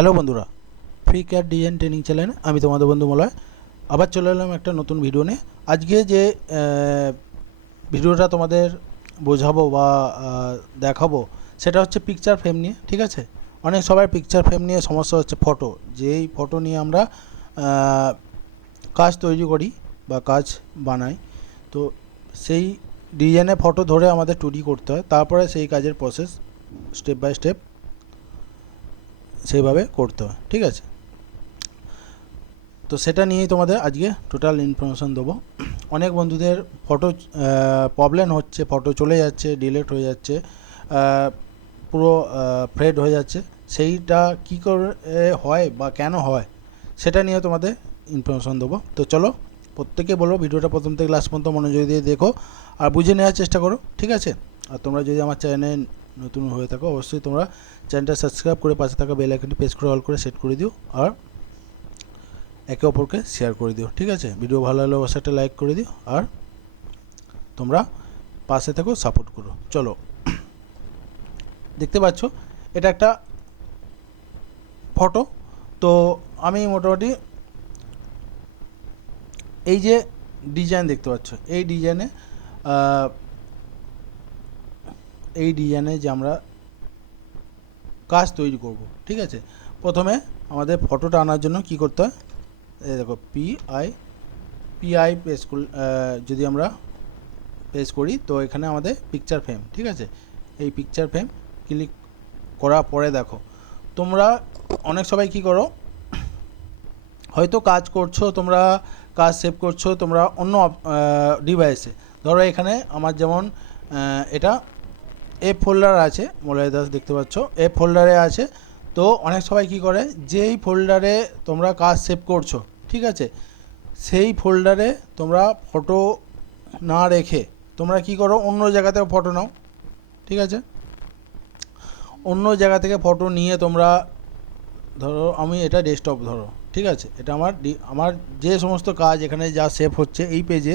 Hello বন্ধুরা free CAD design training চ্যানেলে আমি তোমাদের বন্ধু মলয়। আবার চলে এলাম একটা নতুন ভিডিও নিয়ে। আজকে যে ভিডিওটা তোমাদের বোঝাবো বা দেখাবো, সেটা হচ্ছে পিকচার ফ্রেম নিয়ে, ঠিক আছে? অনেক সবাই পিকচার ফ্রেম নিয়ে সমস্যা হচ্ছে ফটো যেই ফটো নিয়ে আমরা কাজ তৈরি করি বা কাজ বানাই, তো সেই ডিজাইনে ফটো ধরে আমাদের টুডি করতে হয়। তারপরে সেই কাজের প্রসেস স্টেপ বাই স্টেপ সেইভাবে করতে হয়, ঠিক আছে? তো সেটা নিয়েই তোমাদের আজকে টোটাল ইনফরমেশন দেবো। অনেক বন্ধুদের ফটো প্রবলেম হচ্ছে ফটো চলে যাচ্ছে ডিলেট হয়ে যাচ্ছে পুরো ফ্রেড হয়ে যাচ্ছে। সেইটা কী করে হয় বা কেন হয়, সেটা নিয়ে তোমাদের ইনফরমেশন দেবো। তো চলো প্রত্যেকে বলো, ভিডিওটা প্রথম থেকে লাস্ট পর্যন্ত মনোযোগ দিয়ে দেখো, আর বুঝে নেওয়ার চেষ্টা করো, ঠিক আছে? আর তোমরা যদি আমার চ্যানেলে নতুন হয়ে থাকো, অবশ্যই তোমরা চ্যানেলটা সাবস্ক্রাইব করে পাশে থাকা বেল আইকনটি প্রেস করে অল করে সেট করে দিও আর একে অপরকে শেয়ার করে দিও, ঠিক আছে? ভিডিও ভালো হলে অবশ্যই একটা লাইক করে দিও আর তোমরা পাশে থেকেও সাপোর্ট করো। চলো, দেখতে পাচ্ছ, এটা একটা ফটো তো আমি মোটামুটি এই যে ডিজাইন দেখতে পাচ্ছ, এই ডিজাইনে এই ডিজাইনে যে আমরা কাজ তৈরি করব, ঠিক আছে? প্রথমে আমাদের ফটোটা আনার জন্য কি করতে হয়? দেখো P I P I pace যদি আমরা পেস করি, তো এখানে আমাদের পিকচার ফ্রেম ঠিক আছে? এই পিকচার ফ্রেম ক্লিক করার পরে দেখো, তোমরা অনেক সবাই কি করো? হয়তো কাজ করছ, তোমরা কাজ সেভ করছ, তোমরা অন্য ডিভাইসে ধরো এখানে আমার যেমন এটা এ ফোল্ডার আছে মলয় দাস দেখতে পাচ্ছ। এ ফোল্ডারে আছে, তো অনেক সবাই কি করে? যেই ফোল্ডারে তোমরা কাজ সেভ করছ, ঠিক আছে? সেই ফোল্ডারে তোমরা ফটো না রেখে তোমরা কি করো? অন্য জায়গা থেকে ফটো নাও, ঠিক আছে? অন্য জায়গা থেকে ফটো নিয়ে তোমরা, ধরো আমি এটা ডেস্কটপ ধরো, ঠিক আছে? এটা আমার আমার যে সমস্ত কাজ এখানে যা সেভ হচ্ছে, এই পেজে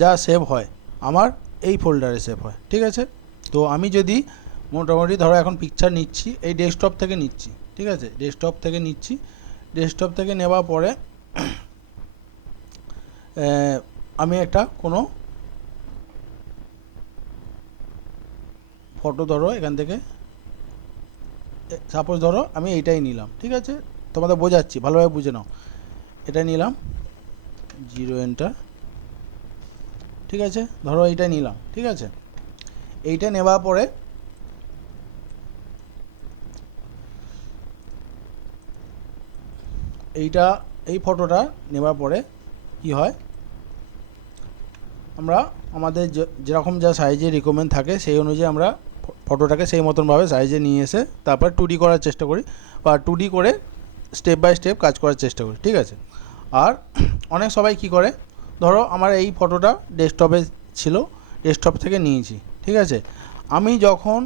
যা সেভ হয়, আমার এই ফোল্ডারে সেভ হয়, ঠিক আছে? তো আমি যদি মোটামুটি ধরো এখন পিকচার নিচ্ছি, এই ডেস্কটপ থেকে নিচ্ছি, ঠিক আছে? ডেস্কটপ থেকে নিচ্ছি ডেস্কটপ থেকে নেওয়ার পরে আমি একটা কোনো ফটো ধরো, এখান থেকে সাপোজ ধরো আমি এইটাই নিলাম, ঠিক আছে? তোমাদের বোঝাচ্ছি, ভালোভাবে বুঝে নাও। এটা নিলাম জিরো এন্টার ঠিক আছে? ধরো এইটা নিলাম, ঠিক আছে? এইটা নেওয়ার পরে এইটা, এই ফটোটা নেওয়ার পরে কি হয়? আমরা আমাদের যেরকম যা সাইজে রিকমেন্ড থাকে, সেই অনুযায়ী আমরা ফটোটাকে সেই মতনভাবে সাইজে নিয়ে এসে তারপর টু ডি করার চেষ্টা করি বা টু ডি করে স্টেপ বাই স্টেপ কাজ করার চেষ্টা করি, ঠিক আছে? আর অনেক সবাই কি করে? ধরো আমার এই ফটোটা ডেস্কটপে ছিল ডেস্কটপ থেকে নিয়েছি। ঠিক আছে? আমি যখন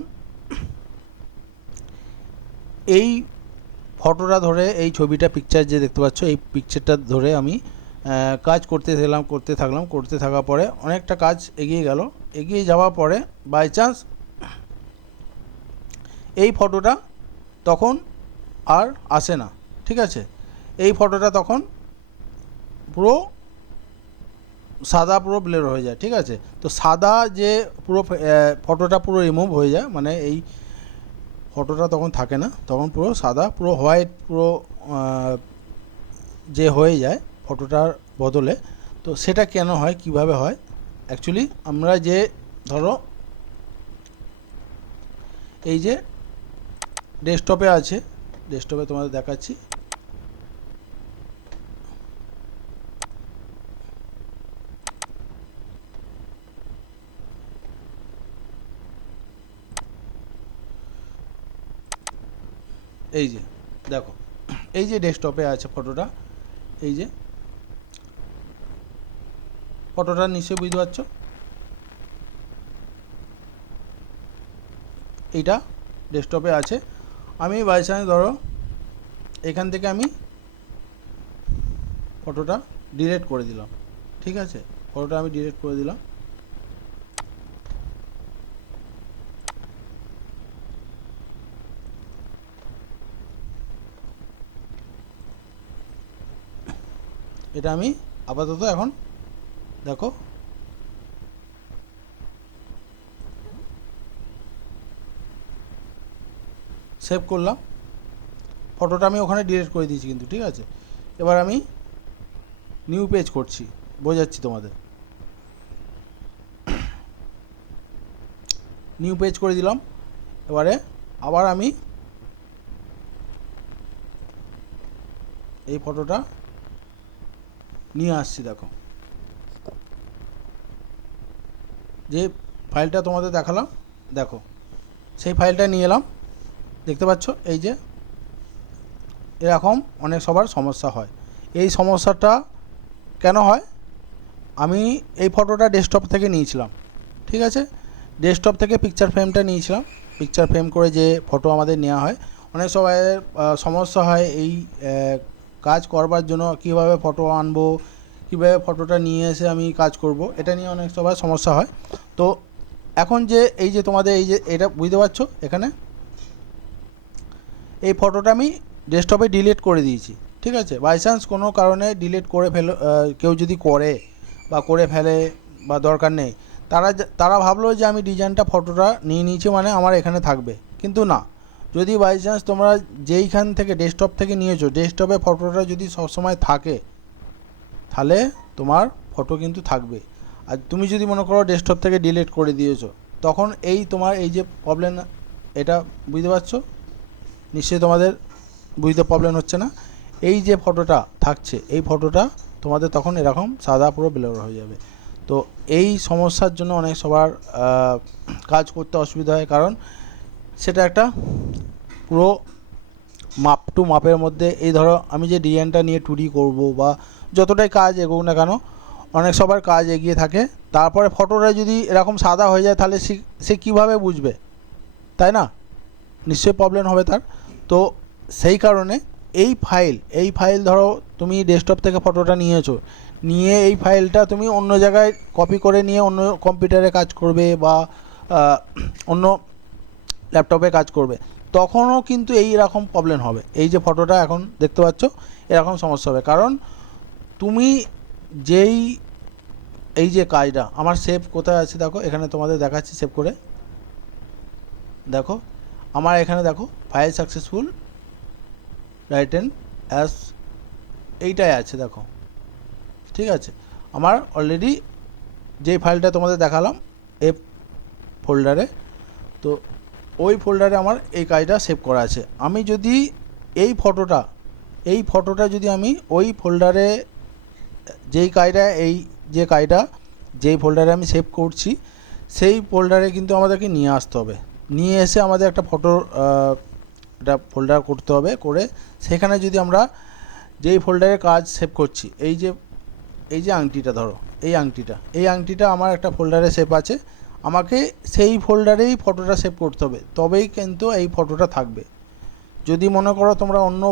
এই ফটোটা ধরে, এই ছবিটা পিকচার যে দেখতে পাচ্ছ, এই পিকচারটা ধরে আমি কাজ করতে থাকলাম করতে থাকলাম, করতে থাকার পরে অনেকটা কাজ এগিয়ে গেল। এগিয়ে যাওয়ার পরে বাই চান্স এই ফটোটা তখন আর আসে না, ঠিক আছে? এই ফটোটা তখন পুরো সাদা পুরো ব্লের হয়ে যায়, ঠিক আছে? তো সাদা যে পুরো ফটোটা পুরো রিমুভ হয়ে যায় মানে এই ফটোটা তখন থাকে না, তখন পুরো সাদা, পুরো হোয়াইট পুরো যে হয়ে যায় ফটোটার বদলে, তো সেটা কেন হয়, কীভাবে হয়? অ্যাকচুয়ালি আমরা যে, ধরো, এই যে ডেস্কটপে আছে ডেস্কটপে তোমাদের দেখাচ্ছি এই যে, দেখো, এই যে ডেস্কটপে আছে ফটোটা এই যে ফটোটা নিশ্চয়ই বুঝতে পারছ? এইটা ডেস্কটপে আছে। আমি বাই চান্স ধরো, এখান থেকে আমি ফটোটা ডিলিট করে দিলাম, ঠিক আছে? ফটোটা আমি ডিলিট করে দিলাম। এটা আমি আপাতত এখন দেখো। সেভ করলাম। ফটোটা আমি ওখানে ডিলিট করে দিয়েছি কিন্তু, ঠিক আছে? এবার আমি নিউ পেজ করছি, বোঝাচ্ছি তোমাদের। নিউ পেজ করে দিলাম। এবারে আবার আমি এই ফটোটা নিয়ে আসছি, দেখো। যে ফাইলটা তোমাদের দেখালাম, দেখো, সেই ফাইলটা নিয়ে এলাম। দেখতে পাচ্ছ, এই যে এরকম অনেক সবার সমস্যা হয়। এই সমস্যাটা কেন হয়? আমি এই ফটোটা ডেস্কটপ থেকে নিয়েছিলাম, ঠিক আছে? ডেস্কটপ থেকে পিকচার ফ্রেমটা নিয়েছিলাম। পিকচার ফ্রেম করে যে ফটো আমাদের নেওয়া হয়, অনেক সময় সমস্যা হয় এই কাজ করবার জন্য কীভাবে ফটো আনব, কীভাবে ফটোটা নিয়ে এসে আমি কাজ করব, এটা নিয়ে অনেক সবার সমস্যা হয়। তো এখন যে এই যে তোমাদের এই যে এটা বুঝতে পারছ এখানে? এই ফটোটা আমি ডেস্কটপে ডিলিট করে দিয়েছি, ঠিক আছে? বাই চান্স কোনো কারণে ডিলিট করে ফেলো কেউ যদি করে বা করে ফেলে বা দরকার নেই, তারা তারা ভাবলো যে আমি ডিজাইনটা ফটোটা নিয়ে নিয়েছি মানে আমার এখানে থাকবে, কিন্তু না। যদি বাই চান্স তোমরা যেইখান থেকে ডেস্কটপ থেকে নিয়েছো ডেস্কটপে ফটোটা যদি সবসময় থাকে, তাহলে তোমার ফটো কিন্তু থাকবে। আর তুমি যদি মনে করো ডেস্কটপ থেকে ডিলিট করে দিয়েছ, তখন এই তোমার এই যে প্রবলেম এটা বুঝতে পারছ? নিশ্চয়ই তোমাদের বুঝতে প্রবলেম হচ্ছে না? এই যে ফটোটা থাকছে, এই ফটোটা তোমাদের তখন এরকম সাদা পুরো ব্লার হয়ে যাবে। তো এই সমস্যার জন্য অনেক সবার কাজ করতে অসুবিধা হয়, কারণ সেটা একটা পুরো মাপ টু মাপের মধ্যে এই ধরো আমি যে ডিজাইনটা নিয়ে টুডি করব বা যতটাই কাজ এগোক না কেন, অনেক সবার কাজ এগিয়ে থাকে। তারপরে ফটোটা যদি এরকম সাদা হয়ে যায়, তাহলে সে সে কীভাবে বুঝবে? তাই না? নিশ্চয়ই প্রবলেম হবে তার। তো সেই কারণে এই ফাইল এই ফাইল ধরো তুমি ডেস্কটপ থেকে ফটোটা নিয়েছো, নিয়ে এই ফাইলটা তুমি অন্য জায়গায় কপি করে নিয়ে অন্য কম্পিউটারে কাজ করবে বা অন্য ল্যাপটপে কাজ করবে, তখনও কিন্তু এই রকম প্রবলেম হবে। এই যে ফটোটা এখন দেখতে পাচ্ছ, এরকম সমস্যা হবে। কারণ তুমি যেই, এই যে কাজটা, আমার সেভ কোথায় আছে দেখো, এখানে তোমাদের দেখাচ্ছি সেভ করে। দেখো, আমার এখানে দেখো ফাইল সাকসেসফুল রাইটেন অ্যাস এইটাই আছে দেখো। ঠিক আছে? আমার অলরেডি যেই ফাইলটা তোমাদের দেখালাম এ ফোল্ডারে তো ওই ফোল্ডারে আমার এই কাজটা সেভ করা আছে। আমি যদি এই ফটোটা এই ফটোটা যদি আমি ওই ফোল্ডারে যেই কাজটা, এই যে কাজটা, যেই ফোল্ডারে আমি সেভ করছি, সেই ফোল্ডারে কিন্তু আমাদেরকে নিয়ে আসতে হবে। নিয়ে এসে আমাদের একটা ফটো একটা ফোল্ডার করতে হবে করে, সেখানে যদি আমরা যেই ফোল্ডারে কাজ সেভ করছি, এই যে এই যে আংটিটা ধরো, এই আংটিটা এই আংটিটা আমার একটা ফোল্ডারে সেভ আছে। আমাকে সেই ফোল্ডারেই ফটোটা সেভ করতে হবে, তবেই কিন্তু এই ফটোটা থাকবে। যদি মনে করো তোমরা অন্য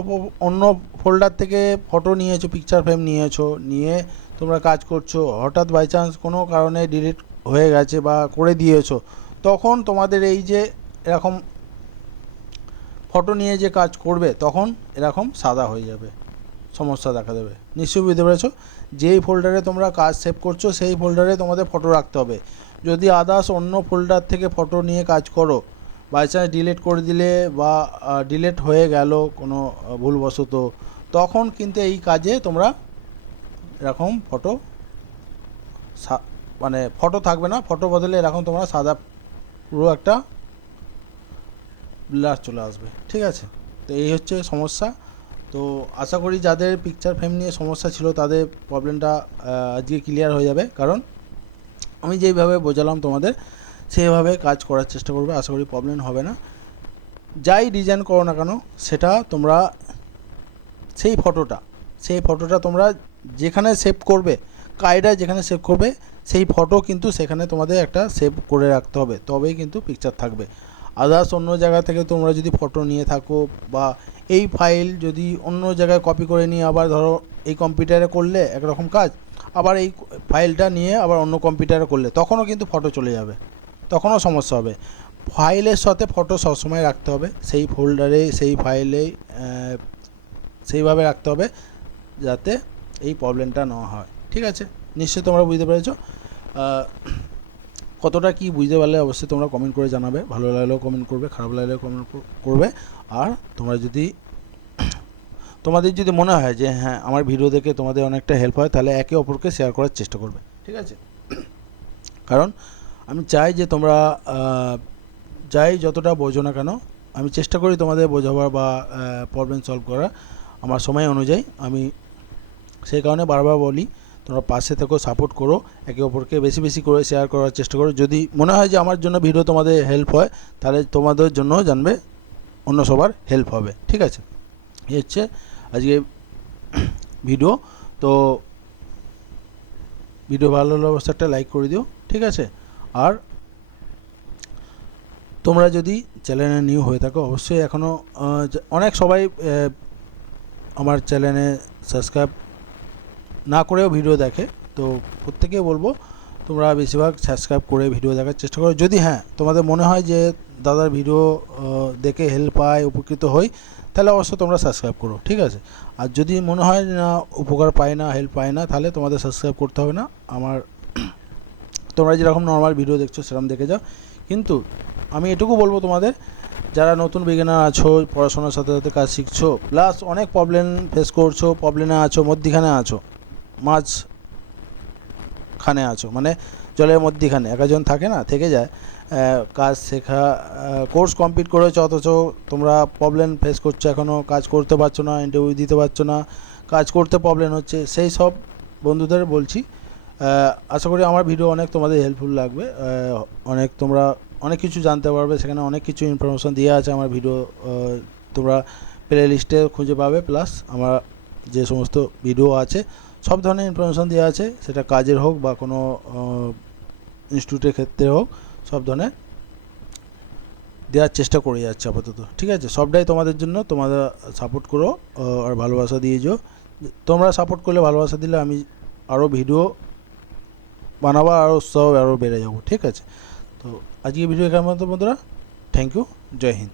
অন্য ফোল্ডার থেকে ফটো নিয়েছো পিকচার ফ্রেম নিয়েছো, নিয়ে তোমরা কাজ করছ, হঠাৎ বাই চান্স কোনো কারণে ডিলিট হয়ে গেছে বা করে দিয়েছ, তখন তোমাদের এই যে এরকম ফটো নিয়ে যে কাজ করবে, তখন এরকম সাদা হয়ে যাবে, সমস্যা দেখা দেবে। নিশ্চয়ই বুঝতে পেরেছ? যেই ফোল্ডারে তোমরা কাজ সেভ করছ, সেই ফোল্ডারে তোমাদের ফটো রাখতে হবে। যদি আদার্স অন্য ফোল্ডার থেকে ফটো নিয়ে কাজ করো বাই চান্স ডিলিট করে দিলে বা ডিলিট হয়ে গেল কোনো ভুলবশত, তখন কিন্তু এই কাজে তোমরা এরকম ফটো মানে ফটো থাকবে না ফটো বদলে এরকম তোমরা সাদা পুরো একটা ব্লার চলে আসবে, ঠিক আছে? তো এই হচ্ছে সমস্যা। তো আশা করি যাদের পিকচার ফ্রেম নিয়ে সমস্যা ছিল, তাদের প্রবলেমটা আজকে ক্লিয়ার হয়ে যাবে, কারণ আমি যেইভাবে বোঝালাম তোমাদের সেইভাবে কাজ করার চেষ্টা করবে, আশা করি প্রবলেম হবে না। যাই ডিজাইন করো না কেন, সেটা তোমরা সেই ফটোটা সেই ফটোটা তোমরা যেখানে সেভ করবে, কায়দা যেখানে সেভ করবে, সেই ফটো কিন্তু সেখানে তোমাদের একটা সেভ করে রাখতে হবে, তবেই কিন্তু পিকচার থাকবে। আদার্স অন্য জায়গা থেকে তোমরা যদি ফটো নিয়ে থাকো বা এই ফাইল যদি অন্য জায়গায় কপি করে নিয়ে আবার ধরো এই কম্পিউটারে করলে একরকম কাজ, আবার এই ফাইলটা নিয়ে আবার অন্য কম্পিউটারে করলে, তখনও কিন্তু ফটো চলে যাবে, তখনও সমস্যা হবে। ফাইলের সাথে ফটো সবসময় রাখতে হবে, সেই ফোল্ডারে সেই ফাইলে সেইভাবে রাখতে হবে, যাতে এই প্রবলেমটা না হয়, ঠিক আছে? নিশ্চয়ই তোমরা বুঝতে পেরেছ। কতটা কি বুঝতে পারলে অবশ্যই তোমরা কমেন্ট করে জানাবে, ভালো লাগলেও কমেন্ট করবে, খারাপ লাগলেও কমেন্ট করবে, আর তোমরা যদি তোমাদের যদি মনে হয় যে হ্যাঁ আমার ভিডিও দেখে তোমাদের অনেকটা হেল্প হয়, তাহলে একে অপরকে শেয়ার করার চেষ্টা করবে, ঠিক আছে? কারণ আমি চাই যে তোমরা যাই যতটা বোঝো না কেন, আমি চেষ্টা করি তোমাদের বোঝাবার বা প্রবলেম সলভ করা আমার সময় অনুযায়ী আমি সেই কারণে বারবার বলি, তোমরা পাশে থেকো সাপোর্ট করো, একে অপরকে বেশি বেশি করে শেয়ার করার চেষ্টা করো। যদি মনে হয় যে আমার জন্য ভিডিও তোমাদের হেল্প হয়, তাহলে তোমাদের জন্য জানবে অন্য সবার হেল্প হবে, ঠিক আছে? এই হচ্ছে আজকে ভিডিও, তো ভিডিও ভালো লাগলে অবশ্যই একটা লাইক করে দিও, ঠিক আছে? আর তোমরা যদি চ্যানেলে নিউ হয়ে থাকো, অবশ্যই এখনও অনেক সবাই আমার চ্যানেলে সাবস্ক্রাইব না করেও ভিডিও দেখে, তো প্রত্যেকে বলব তোমরা বেশিরভাগ সাবস্ক্রাইব করে ভিডিও দেখার চেষ্টা করো। যদি হ্যাঁ তোমাদের মনে হয় যে দাদার ভিডিও দেখে হেল্প পায়, উপকৃত হই, তাহলে অবশ্যই তোমরা সাবস্ক্রাইব করো, ঠিক আছে? আর যদি মনে হয় না, উপকার পায় না হেল্প পায় না, তাহলে তোমাদের সাবস্ক্রাইব করতে হবে না। আমার তোমরা যেরকম নর্মাল ভিডিও দেখছ, সেরকম দেখে যাও। কিন্তু আমি এটুকু বলব তোমাদের, যারা নতুন বিজ্ঞানার আছো, পড়াশোনার সাথে সাথে কাজ শিখছো প্লাস অনেক প্রবলেম ফেস করছ প্রবলেমে আছো, মধ্যিখানে আছো মাঝ খানে আছো মানে জলের মধ্যিখানে একজন থাকে না, থেকে যায়। কাজ শেখা কোর্স কমপ্লিট করেছ অথচ তোমরা প্রবলেম ফেস করছ এখনও কাজ করতে পারছ না ইন্টারভিউ দিতে পারছ না, কাজ করতে প্রবলেম হচ্ছে, সেই সব বন্ধুদের বলছি। আশা করি আমার ভিডিও অনেক তোমাদের হেল্পফুল লাগবে অনেক তোমরা অনেক কিছু জানতে পারবে, সেখানে অনেক কিছু ইনফরমেশন দেওয়া আছে আমার ভিডিও তোমরা প্লে লিস্টে খুঁজে পাবে প্লাস আমার যে সমস্ত ভিডিও আছে, সব ধরনের ইনফরমেশন দেওয়া আছে, সেটা কাজের হোক বা কোনো ইনস্টিটিউটের ক্ষেত্রে হোক। সব ধরনের দেওয়ার চেষ্টা করে যাচ্ছে আপাতত। ঠিক আছে? সবটাই তোমাদের জন্য, তোমরা সাপোর্ট করো আর ভালোবাসা দিয়ে যাও। তোমরা সাপোর্ট করলে, ভালোবাসা দিলে আমি আরও ভিডিও বানাবো আরও উৎসাহ আরও বেড়ে যাব। ঠিক আছে? তো আজকে ভিডিও এখানে মতো বন্ধুরা থ্যাংক ইউ জয় হিন্দ।